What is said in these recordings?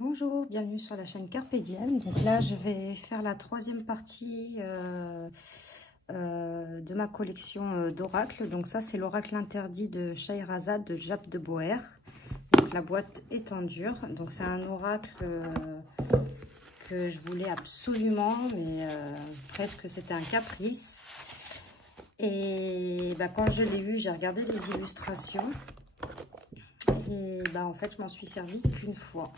Bonjour, bienvenue sur la chaîne Carpe Diem. Donc là, je vais faire la troisième partie de ma collection d'oracles. Donc ça, c'est l'oracle interdit de Scheherazade de Jacques de Boer. Donc la boîte est en dur. Donc c'est un oracle que je voulais absolument, mais presque c'était un caprice. Et quand je l'ai eu, j'ai regardé les illustrations. Et en fait, je m'en suis servi qu'une fois.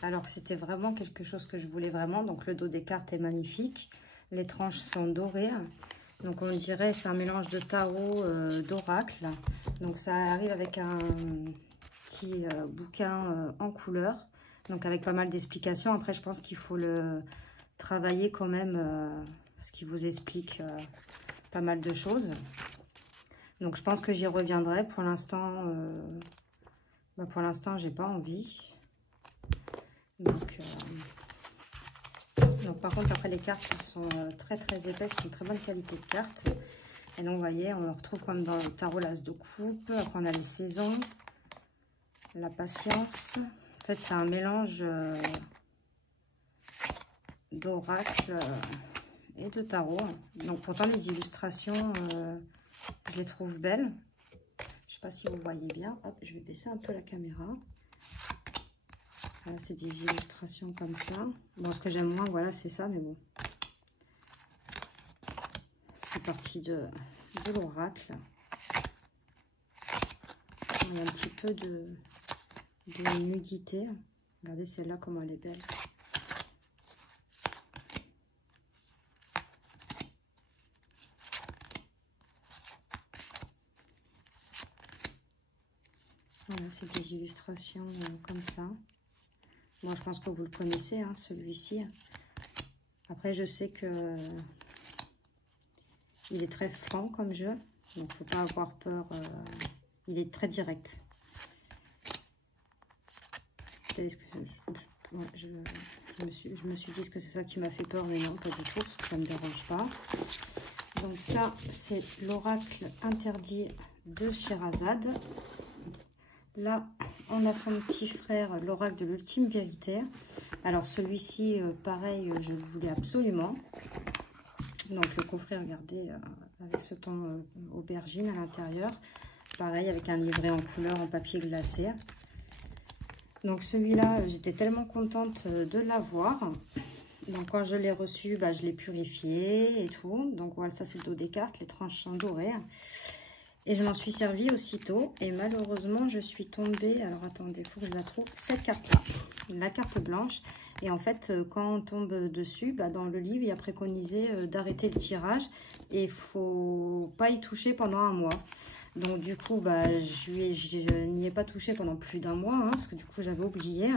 Alors que c'était vraiment quelque chose que je voulais vraiment. Donc le dos des cartes est magnifique. Les tranches sont dorées. Donc on dirait c'est un mélange de tarot d'oracle. Donc ça arrive avec un petit bouquin en couleur. Donc avec pas mal d'explications. Après je pense qu'il faut le travailler quand même. Parce qu'il vous explique pas mal de choses. Donc je pense que j'y reviendrai. Pour l'instant, j'ai pas envie. Donc par contre après les cartes sont très épaisses, c'est une très bonne qualité de cartes. Et donc vous voyez, on retrouve comme dans le tarot l'as de coupe. Après on a les saisons, la patience. En fait c'est un mélange d'oracle et de tarot. Donc pourtant les illustrations, je les trouve belles. Je sais pas si vous voyez bien. Hop, je vais baisser un peu la caméra. Voilà, c'est des illustrations comme ça. Bon, ce que j'aime moins, voilà, c'est ça, mais bon. C'est parti de l'oracle. Il y a un petit peu de nudité. Regardez celle-là, comment elle est belle. Voilà, c'est des illustrations comme ça. Moi, je pense que vous le connaissez, hein, celui-ci. Après, je sais que il est très franc comme jeu. Donc, faut pas avoir peur. Il est très direct. Je me suis dit que c'est ça qui m'a fait peur, mais non, pas du tout, parce que ça ne me dérange pas. Donc, ça, c'est l'oracle interdit de Scheherazade. Là, on a son petit frère, l'oracle de l'ultime vérité. Alors, celui-ci, pareil, je le voulais absolument. Donc, le coffret, regardez, avec ce ton aubergine à l'intérieur. Pareil, avec un livret en couleur, en papier glacé. Donc, celui-là, j'étais tellement contente de l'avoir. Donc, quand je l'ai reçu, je l'ai purifié et tout. Donc, voilà, ça, c'est le dos des cartes. Les tranches sont dorées. Et je m'en suis servi aussitôt. Et malheureusement, je suis tombée... Alors, attendez, il faut que je la trouve. Cette carte-là, la carte blanche. Et en fait, quand on tombe dessus, dans le livre, il y a préconisé d'arrêter le tirage. Et il ne faut pas y toucher pendant un mois. Donc, du coup, je n'y ai pas touché pendant plus d'un mois. Hein, parce que du coup, j'avais oublié.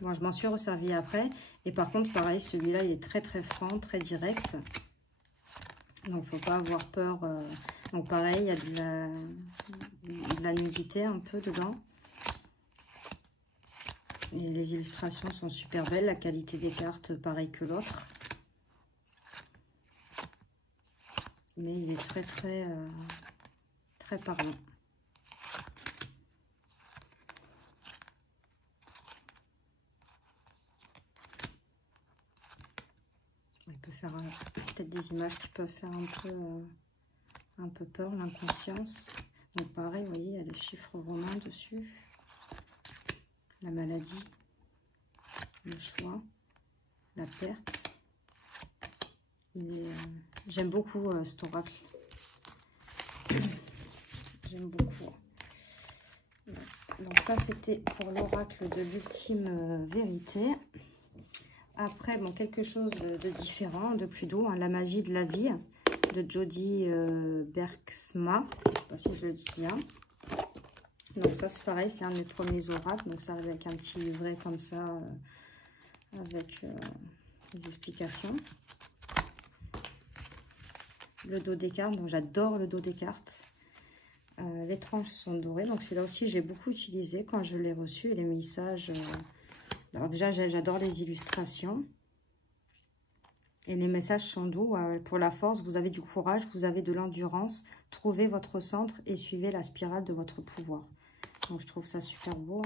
Bon, je m'en suis resservi après. Et par contre, pareil, celui-là, il est très franc, très direct. Donc, il ne faut pas avoir peur... Donc pareil, il y a de la nudité un peu dedans. Et les illustrations sont super belles. La qualité des cartes, pareil que l'autre. Mais il est très parlant. Il peut faire peut-être des images qui peuvent faire un peu peur, l'inconscience. Donc pareil, vous voyez, il y a les chiffres romains dessus. La maladie, le choix, la perte. J'aime beaucoup cet oracle. J'aime beaucoup. Donc ça, c'était pour l'oracle de l'ultime vérité. Après, bon, quelque chose de différent, de plus doux, hein, la magie de la vie. De Jody Bergsma, je ne sais pas si je le dis bien. Donc ça c'est pareil, c'est un de mes premiers oracles. Donc ça arrive avec un petit livret comme ça, avec des explications. Le dos des cartes, donc j'adore le dos des cartes. Les tranches sont dorées, donc celui-là aussi j'ai beaucoup utilisé quand je l'ai reçu. Et les messages, alors déjà j'adore les illustrations. Et les messages sont doux. Pour la force, vous avez du courage, vous avez de l'endurance. Trouvez votre centre et suivez la spirale de votre pouvoir. Donc, je trouve ça super beau.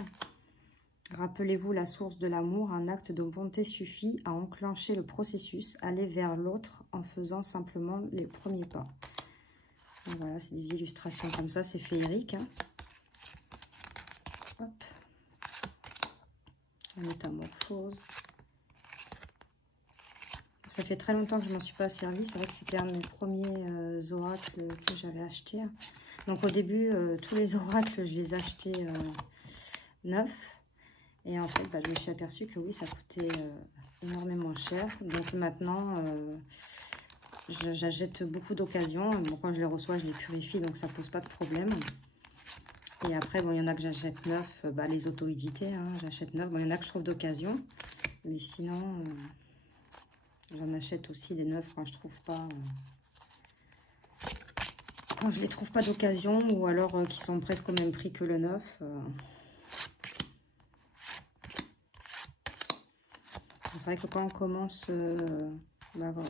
Rappelez-vous la source de l'amour, un acte de bonté suffit à enclencher le processus, aller vers l'autre en faisant simplement les premiers pas. Donc voilà, c'est des illustrations comme ça, c'est féerique. Hein. Hop. La métamorphose. Ça fait très longtemps que je ne m'en suis pas servi. C'est vrai que c'était un de mes premiers oracles que j'avais acheté. Donc au début, tous les oracles, je les achetais neufs. Et en fait, je me suis aperçue que oui, ça coûtait énormément cher. Donc maintenant, j'achète beaucoup d'occasions. Bon, quand je les reçois, je les purifie, donc ça pose pas de problème. Et après, bon, il y en a que j'achète neufs, les auto-édités, hein, j'achète neufs. Bon, il y en a que je trouve d'occasion. Mais sinon, j'en achète aussi des neufs quand je trouve pas... quand je les trouve pas d'occasion, ou alors qui sont presque au même prix que le neuf. C'est vrai que quand on commence,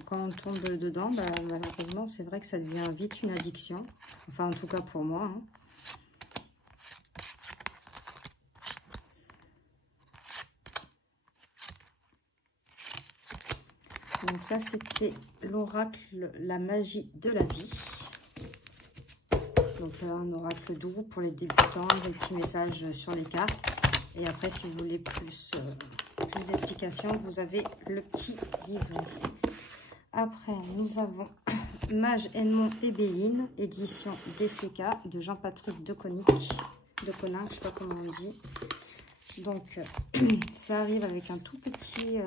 quand on tombe dedans, malheureusement, c'est vrai que ça devient vite une addiction. Enfin, en tout cas pour moi. Hein. Donc ça, c'était l'oracle La magie de la vie. Donc là, un oracle doux pour les débutants, des petits messages sur les cartes. Et après, si vous voulez plus d'explications, vous avez le petit livret. Après, nous avons Mage, Edmond et Béline, édition DCK de Jean-Patrick Deconinck, je ne sais pas comment on dit. Donc, ça arrive avec un tout petit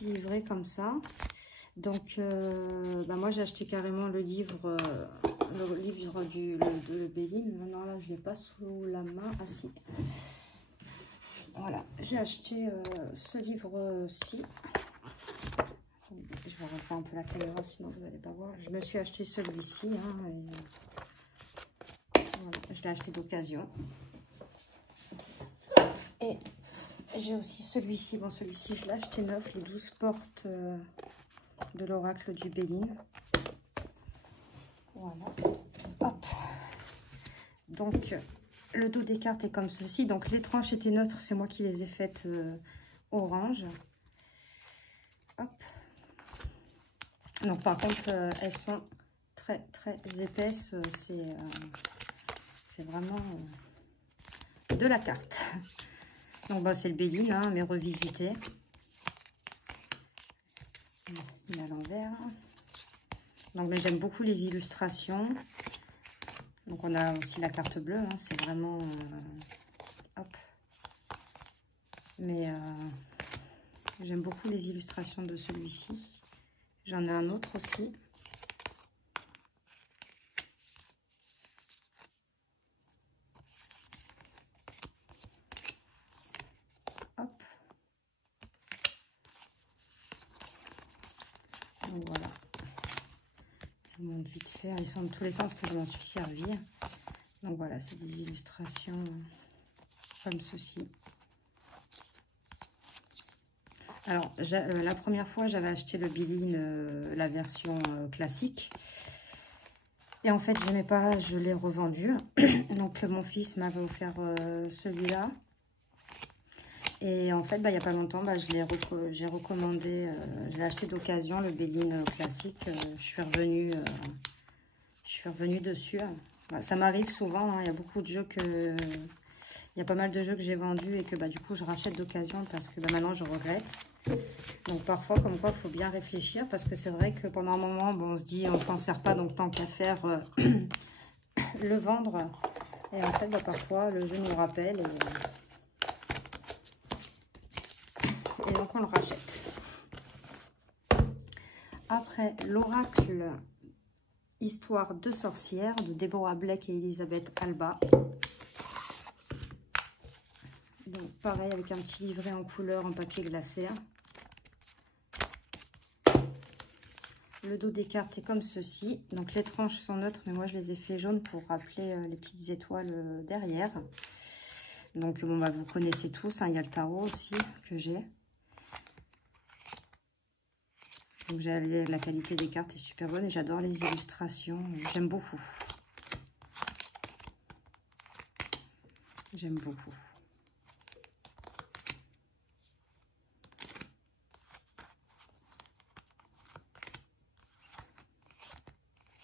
livret comme ça. Donc, moi, j'ai acheté carrément le livre de Béline. Maintenant, là, je ne l'ai pas sous la main. Ah, si. Voilà, j'ai acheté ce livre-ci. Je vais refaire un peu la caméra, sinon vous n'allez pas voir. Je me suis acheté celui-ci. Hein, voilà, je l'ai acheté d'occasion. Et j'ai aussi celui-ci. Bon, celui-ci, je l'ai acheté neuf. Les 12 portes de l'oracle du Béline. Voilà. Hop. Donc, le dos des cartes est comme ceci. Donc, les tranches étaient neutres. C'est moi qui les ai faites orange. Hop. Donc, par contre, elles sont très, très épaisses. C'est vraiment de la carte. Donc, c'est le Béline, hein, mais revisité. Il est à l'envers. Donc, mais j'aime beaucoup les illustrations. Donc, on a aussi la carte bleue. Hein, c'est vraiment... hop. Mais j'aime beaucoup les illustrations de celui-ci. J'en ai un autre aussi. Hop. Donc voilà. Je vous montre vite fait. Ils sont de tous les sens que je m'en suis servi. Donc voilà, c'est des illustrations comme ceci. Alors, la première fois, j'avais acheté le Béline, la version classique. Et en fait, je n'aimais pas, je l'ai revendu. Donc, mon fils m'avait offert celui-là. Et en fait, il n'y a pas longtemps, j'ai recommandé, je l'ai acheté d'occasion, le Béline classique. Je suis revenue dessus. Ça m'arrive souvent, hein, il y a beaucoup de jeux que... Il y a pas mal de jeux que j'ai vendus et que du coup, je rachète d'occasion parce que maintenant, je regrette. Donc parfois, comme quoi, il faut bien réfléchir parce que c'est vrai que pendant un moment, on se dit on s'en sert pas, donc tant qu'à faire le vendre. Et en fait, parfois, le jeu nous rappelle et donc on le rachète. Après, l'oracle Histoire de sorcière de Deborah Blake et Elisabeth Alba. Donc pareil, avec un petit livret en couleur en papier glacé. Le dos des cartes est comme ceci. Donc les tranches sont neutres, mais moi je les ai fait jaunes pour rappeler les petites étoiles derrière. Donc vous connaissez tous, hein, il y a le tarot aussi que j'ai. Donc la qualité des cartes est super bonne et j'adore les illustrations, j'aime beaucoup. J'aime beaucoup.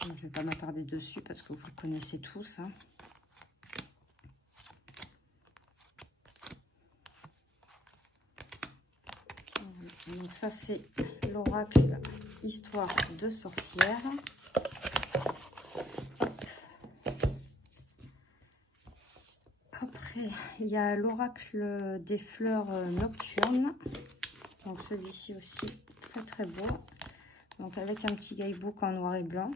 Je ne vais pas m'attarder dessus parce que vous le connaissez tous, hein. Donc ça, c'est l'oracle Histoire de sorcière. Après, il y a l'oracle des fleurs nocturnes. Donc celui-ci aussi, très très beau. Donc avec un petit guidebook en noir et blanc.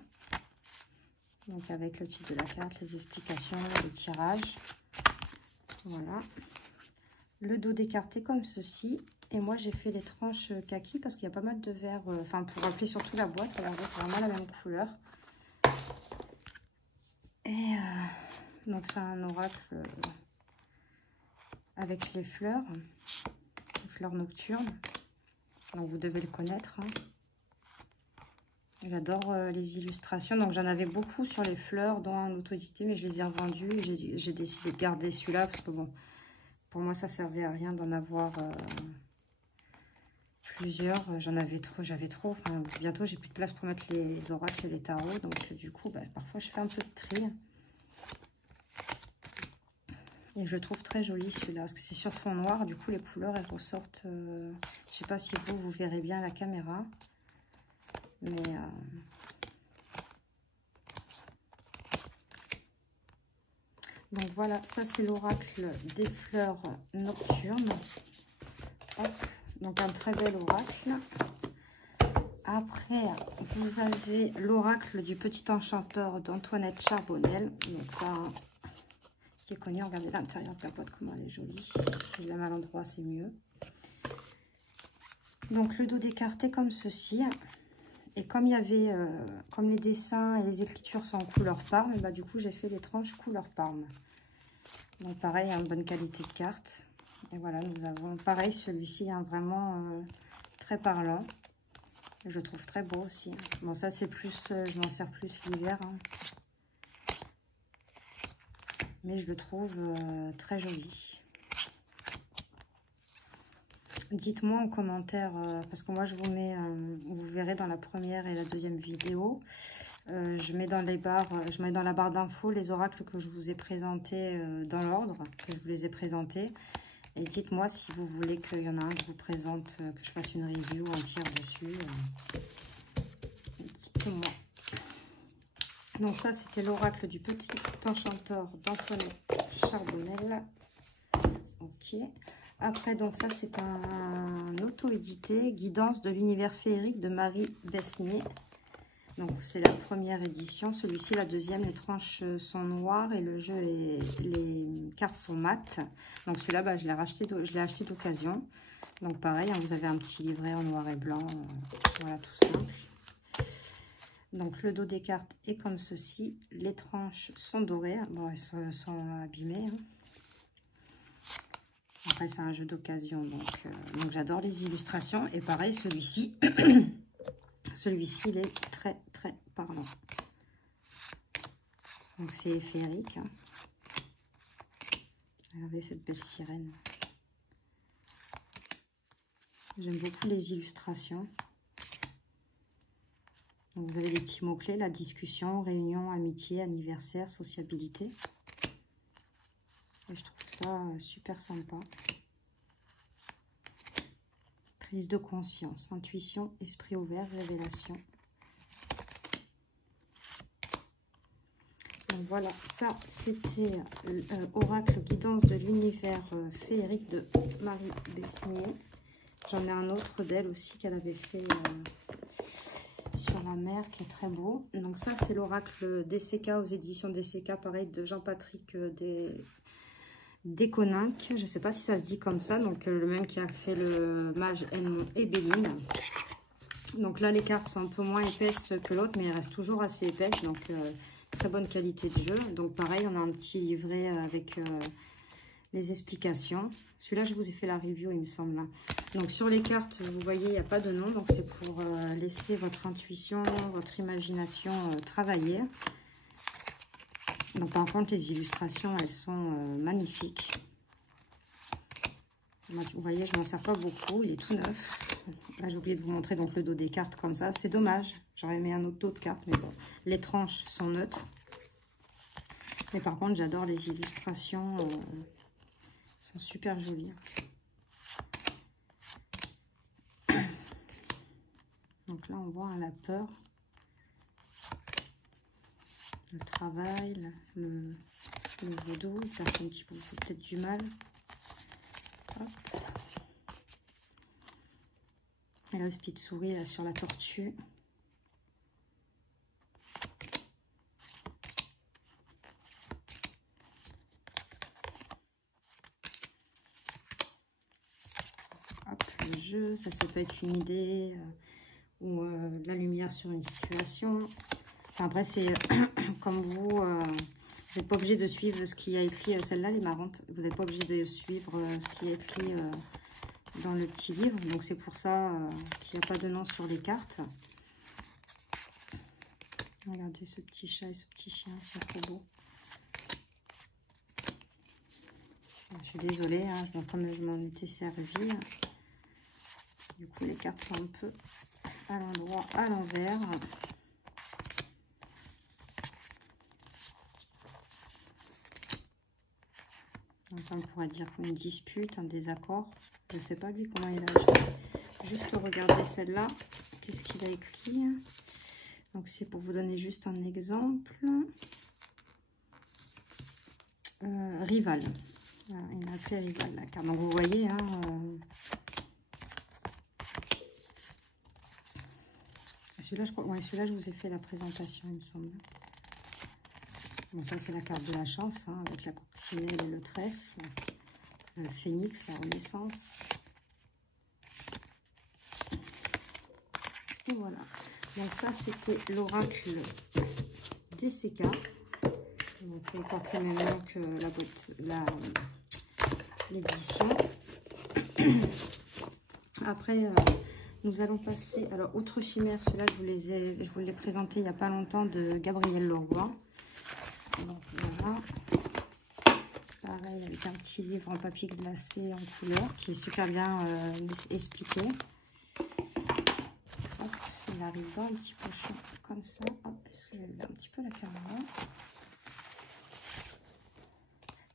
Donc avec le titre de la carte, les explications, le tirage. Voilà. Le dos décarté comme ceci. Et moi, j'ai fait les tranches kaki parce qu'il y a pas mal de verres. Enfin, pour rappeler surtout la boîte. Regardez, c'est vraiment la même couleur. Et donc, c'est un oracle avec les fleurs nocturnes. Donc, vous devez le connaître. Hein. J'adore les illustrations. Donc, j'en avais beaucoup sur les fleurs dans un auto-édité, mais je les ai revendus. J'ai décidé de garder celui-là parce que, bon, pour moi, ça servait à rien d'en avoir... plusieurs, j'avais trop, enfin, bientôt j'ai plus de place pour mettre les oracles et les tarots, donc du coup parfois je fais un peu de tri et je le trouve très joli celui-là parce que c'est sur fond noir, du coup les couleurs elles ressortent, je sais pas si vous verrez bien à la caméra, mais donc voilà, ça c'est l'oracle des fleurs nocturnes. Hop. Donc un très bel oracle. Après, vous avez l'oracle du petit enchanteur d'Antoinette Charbonnel. Donc ça, qui est connu. Regardez l'intérieur de la boîte, comment elle est jolie. Si je la mets à l'endroit, c'est mieux. Donc le dos décarté comme ceci. Et comme il y avait, comme les dessins et les écritures sont en couleur parme, bah, du coup j'ai fait les tranches couleur parme. Donc pareil, en bonne qualité de carte. Et voilà, nous avons pareil, celui-ci hein, vraiment très parlant. Je le trouve très beau aussi. Bon, ça c'est plus, je m'en sers plus l'hiver. Hein. Mais je le trouve très joli. Dites-moi en commentaire, parce que moi je vous mets, vous verrez dans la première et la deuxième vidéo. Je mets dans les barres, je mets dans la barre d'infos les oracles que je vous ai présentés dans l'ordre, que je vous les ai présentés. Et dites-moi si vous voulez qu'il y en a un que je vous présente, que je fasse une review entière dessus. Dites-moi. Donc ça, c'était l'oracle du petit enchanteur d'Antoinette Charbonnel. Ok. Après, donc ça, c'est un auto-édité, Guidance de l'univers féerique de Marie Besnier. Donc c'est la première édition. Celui-ci, la deuxième, les tranches sont noires et le jeu et les cartes sont mates. Donc celui-là, bah, je l'ai acheté d'occasion. Donc pareil, hein, vous avez un petit livret en noir et blanc. Voilà, tout simple. Donc le dos des cartes est comme ceci. Les tranches sont dorées. Bon, elles sont abîmées. Hein. Après, c'est un jeu d'occasion. Donc j'adore les illustrations. Et pareil, celui-ci... Celui-ci, il est très, très parlant. Donc, c'est féerique. Hein. Regardez cette belle sirène. J'aime beaucoup les illustrations. Donc, vous avez les petits mots-clés, la discussion, réunion, amitié, anniversaire, sociabilité. Et je trouve ça super sympa. Prise de conscience, intuition, esprit ouvert, révélation. Donc voilà, ça c'était Oracle Guidance de l'univers féerique de Marie Besnier. J'en ai un autre d'elle aussi qu'elle avait fait sur la mer qui est très beau. Donc ça c'est l'oracle DCK aux éditions DCK, pareil de Jean-Patrick Desconinck, je ne sais pas si ça se dit comme ça, donc le même qui a fait le mage Edmond et Béline. Donc là les cartes sont un peu moins épaisses que l'autre, mais elles restent toujours assez épaisses, donc très bonne qualité de jeu. Donc pareil, on a un petit livret avec les explications. Celui-là je vous ai fait la review il me semble. Donc sur les cartes vous voyez il n'y a pas de nom, donc c'est pour laisser votre intuition, votre imagination travailler. Donc par contre, les illustrations, elles sont magnifiques. Moi, vous voyez, je m'en sers pas beaucoup, il est tout neuf. Là, j'ai oublié de vous montrer donc le dos des cartes comme ça. C'est dommage, j'aurais aimé un autre dos de cartes, mais bon. Les tranches sont neutres. Mais par contre, j'adore les illustrations, elles sont super jolies. Donc là, on voit la peur, le travail, le vaudou, une personne qui peut peut-être du mal. Hop. Et le speed souris là, sur la tortue. Hop, le jeu, ça peut être une idée ou de la lumière sur une situation. Enfin, après, c'est comme vous n'êtes pas obligé de suivre ce qu'il y a écrit. Celle-là, elle est marrante. Vous n'êtes pas obligé de suivre ce qui est écrit dans le petit livre. Donc, c'est pour ça qu'il n'y a pas de nom sur les cartes. Regardez ce petit chat et ce petit chien, c'est trop beau. Je suis désolée, hein, je m'en étais servie. Du coup, les cartes sont un peu à l'endroit, à l'envers. Donc, on pourrait dire une dispute, un désaccord. Je ne sais pas lui comment il a. Juste regarder celle-là. Qu'est-ce qu'il a écrit? Donc, c'est pour vous donner juste un exemple. Rival. Voilà, il a appelé rival la carte. Donc, vous voyez, hein, celui-là, je crois. Ouais, celui-là, je vous ai fait la présentation, il me semble. Bon, ça, c'est la carte de la chance, hein, avec la coccinelle et le trèfle. Le phénix, la renaissance. Et voilà. Donc, ça, c'était l'oracle DCK. Donc, il n'est pas plus même nom que la boîte, l'édition. Après, nous allons passer. Alors, autre chimère, celui-là, je vous l'ai présenté il n'y a pas longtemps de Gabrielle Leroy. Donc, voilà. Pareil, avec un petit livre en papier glacé en couleur qui est super bien expliqué. Hop, il arrive dans un petit pochon comme ça. Hop, est-ce que je vais lever un petit peu la caméra?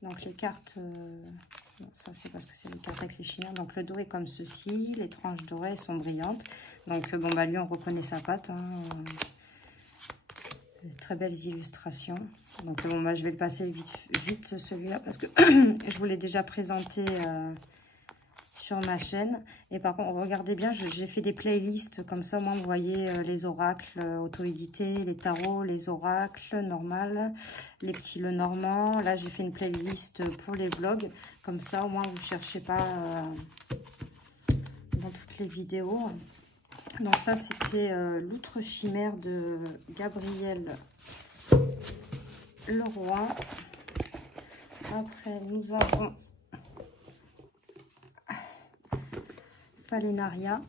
Donc les cartes, bon, ça c'est parce que c'est les cartes avec les chimères. Donc le dos est comme ceci, les tranches dorées sont brillantes. Donc bon bah lui on reconnaît sa patte. Hein. Très belles illustrations. Donc bon bah je vais le passer vite celui-là parce que je vous l'ai déjà présenté sur ma chaîne. Et par contre regardez bien, j'ai fait des playlists comme ça, au moins vous voyez les oracles auto-édités, les tarots, les oracles normal, les petits le normand. Là j'ai fait une playlist pour les vlogs, comme ça au moins vous ne cherchez pas dans toutes les vidéos. Donc ça c'était l'outre chimère de Gabrielle Leroy. Après nous avons Palénaria,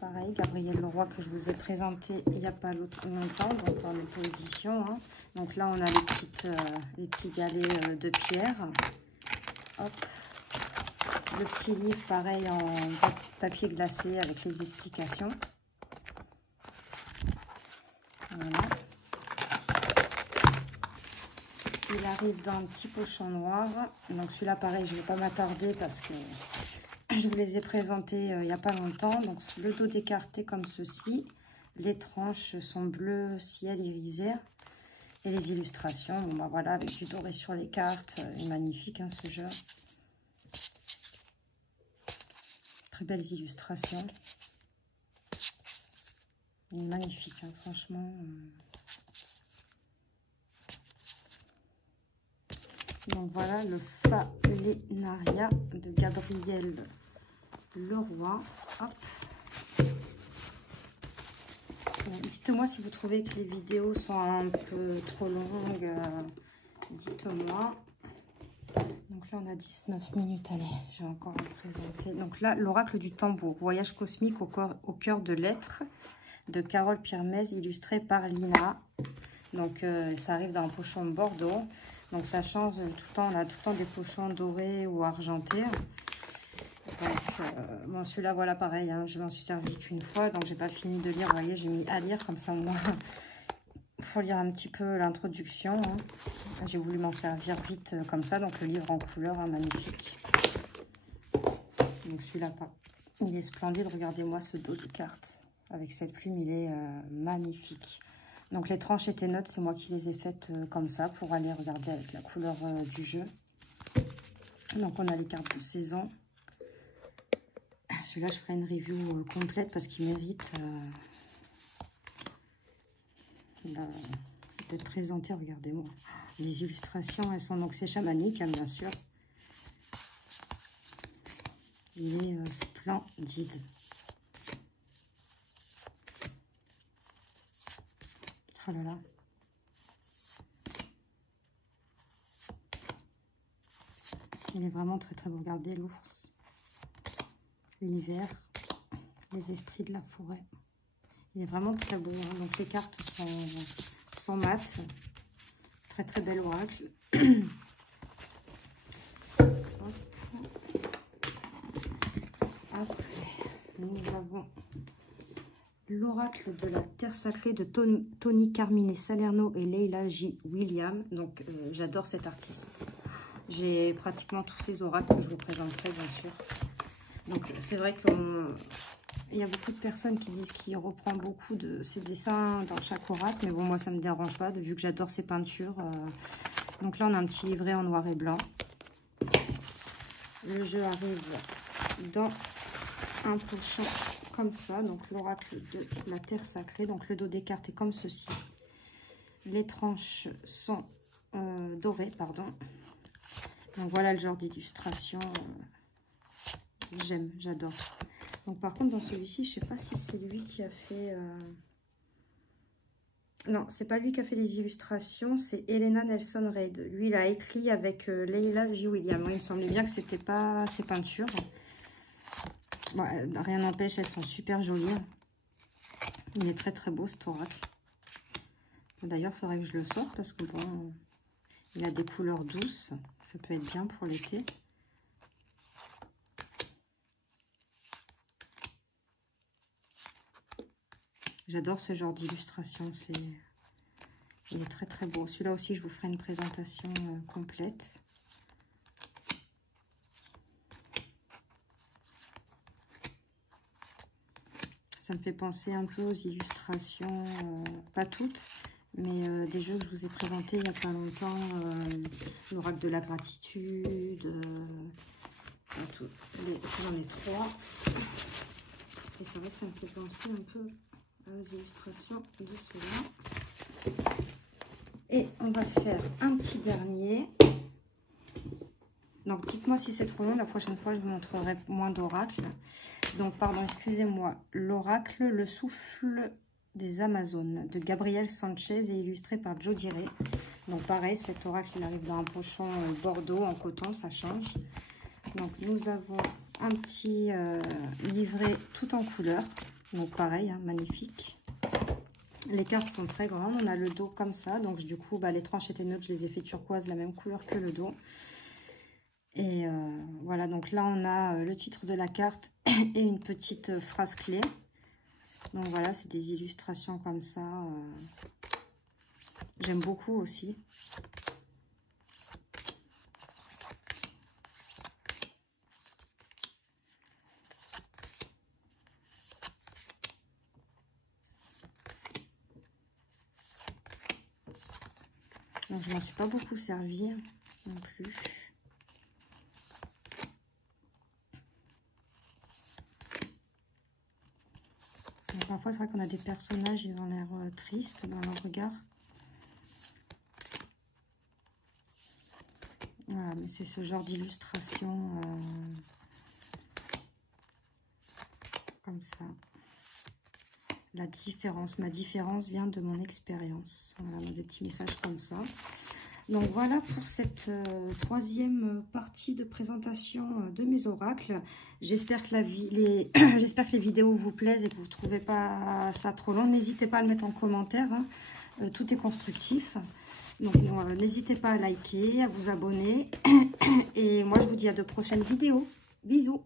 pareil, Gabrielle Leroy que je vous ai présenté il n'y a pas longtemps, donc en auto-édition. Hein. Donc là, on a les petits galets de pierre. Hop. Le petit livre, pareil, en papier glacé avec les explications. Voilà. Il arrive dans un petit pochon noir. Donc celui-là, pareil, je ne vais pas m'attarder parce que je vous les ai présentés il n'y a pas longtemps. Donc, le dos décarté comme ceci. Les tranches sont bleues, ciel irisé. Et les illustrations, bon, bah, voilà, avec du doré sur les cartes. Magnifique, hein, ce jeu. Très belles illustrations. Magnifique, hein, franchement. Donc, voilà le Palénaria de Gabrielle Leroy. Hop. Dites-moi si vous trouvez que les vidéos sont un peu trop longues. Dites-moi. Donc là, on a 19 minutes. Allez, je vais encore vous présenter. Donc là, l'oracle du tambour. Voyage cosmique au cœur de l'être de Carole Pirmez, illustré par Lina. Donc, ça arrive dans un pochon bordeaux. Donc, ça change tout le temps. On a tout le temps des pochons dorés ou argentés. Donc, bon, celui-là, voilà, pareil. Hein, je m'en suis servi qu'une fois. Donc, j'ai pas fini de lire. Vous voyez, j'ai mis à lire comme ça, au moins. Il faut lire un petit peu l'introduction. Hein. J'ai voulu m'en servir vite comme ça. Donc, le livre en couleur, hein, magnifique. Donc, celui-là, il est splendide. Regardez-moi ce dos de carte. Avec cette plume, il est magnifique. Donc, les tranches étaient neutres. C'est moi qui les ai faites comme ça pour aller regarder avec la couleur du jeu. Donc, on a les cartes de saison. Celui-là, je ferai une review complète parce qu'il mérite d'être présenté. Regardez-moi. Les illustrations, elles sont donc c'est chamanique, hein, bien sûr. Il est splendide. Oh là là. Il est vraiment très très beau. Regardez l'ours, l'hiver, les esprits de la forêt. Il est vraiment très beau. Hein. Donc les cartes sont mates. Très très bel oracle. Après, nous avons l'oracle de la terre sacrée de Tony Carmine Salerno et Leila J. William. Donc j'adore cet artiste. J'ai pratiquement tous ces oracles que je vous présenterai, bien sûr. Donc c'est vrai qu'il y a beaucoup de personnes qui disent qu'il reprend beaucoup de ses dessins dans chaque oracle. Mais bon, moi ça ne me dérange pas, vu que j'adore ses peintures. Donc là on a un petit livret en noir et blanc. Le jeu arrive dans un pochon comme ça. Donc l'oracle de la terre sacrée. Donc le dos des cartes est comme ceci. Les tranches sont dorées, pardon. Donc voilà le genre d'illustration. J'aime, j'adore. Donc par contre dans celui-ci, je sais pas si c'est lui qui a fait... Non, c'est pas lui qui a fait les illustrations, c'est Elena Nelson Reid. Lui, il a écrit avec Leila J. William. Il me semblait bien que c'était pas ses peintures. Bon, rien n'empêche, elles sont super jolies. Il est très très beau cet oracle. D'ailleurs, il faudrait que je le sorte parce que bon, il a des couleurs douces. Ça peut être bien pour l'été. J'adore ce genre d'illustration. Il est très très beau. Celui-là aussi, je vous ferai une présentation complète. Ça me fait penser un peu aux illustrations, pas toutes, mais des jeux que je vous ai présentés il n'y a pas longtemps. L'oracle de la gratitude. J'en ai 3. Et c'est vrai que ça me fait penser un peu aux illustrations de ceux-là. Et on va faire un petit dernier. Donc, dites-moi si c'est trop long. La prochaine fois, je vous montrerai moins d'oracles. Donc, pardon, excusez-moi. L'oracle, le souffle des Amazones de Gabriel Sanchez et illustré par Joe Diré. Donc, pareil, cet oracle, il arrive dans un pochon bordeaux en coton, ça change. Donc, nous avons un petit livret tout en couleur. Donc, pareil, hein, magnifique. Les cartes sont très grandes. On a le dos comme ça. Donc, du coup, bah, les tranches étaient neutres. Je les ai fait turquoise, la même couleur que le dos. Et voilà, donc là, on a le titre de la carte et une petite phrase clé. Donc voilà, c'est des illustrations comme ça. J'aime beaucoup aussi. Donc, je m'en suis pas beaucoup servi non plus. Donc, parfois, c'est vrai qu'on a des personnages, ils ont l'air tristes dans leur regard. Voilà, mais c'est ce genre d'illustration comme ça. La différence, ma différence vient de mon expérience. Voilà, des petits messages comme ça. Donc voilà pour cette troisième partie de présentation de mes oracles. J'espère que j'espère que les vidéos vous plaisent et que vous ne trouvez pas ça trop long. N'hésitez pas à le mettre en commentaire, hein. Tout est constructif. Donc n'hésitez pas à liker, à vous abonner. Et moi je vous dis à de prochaines vidéos. Bisous.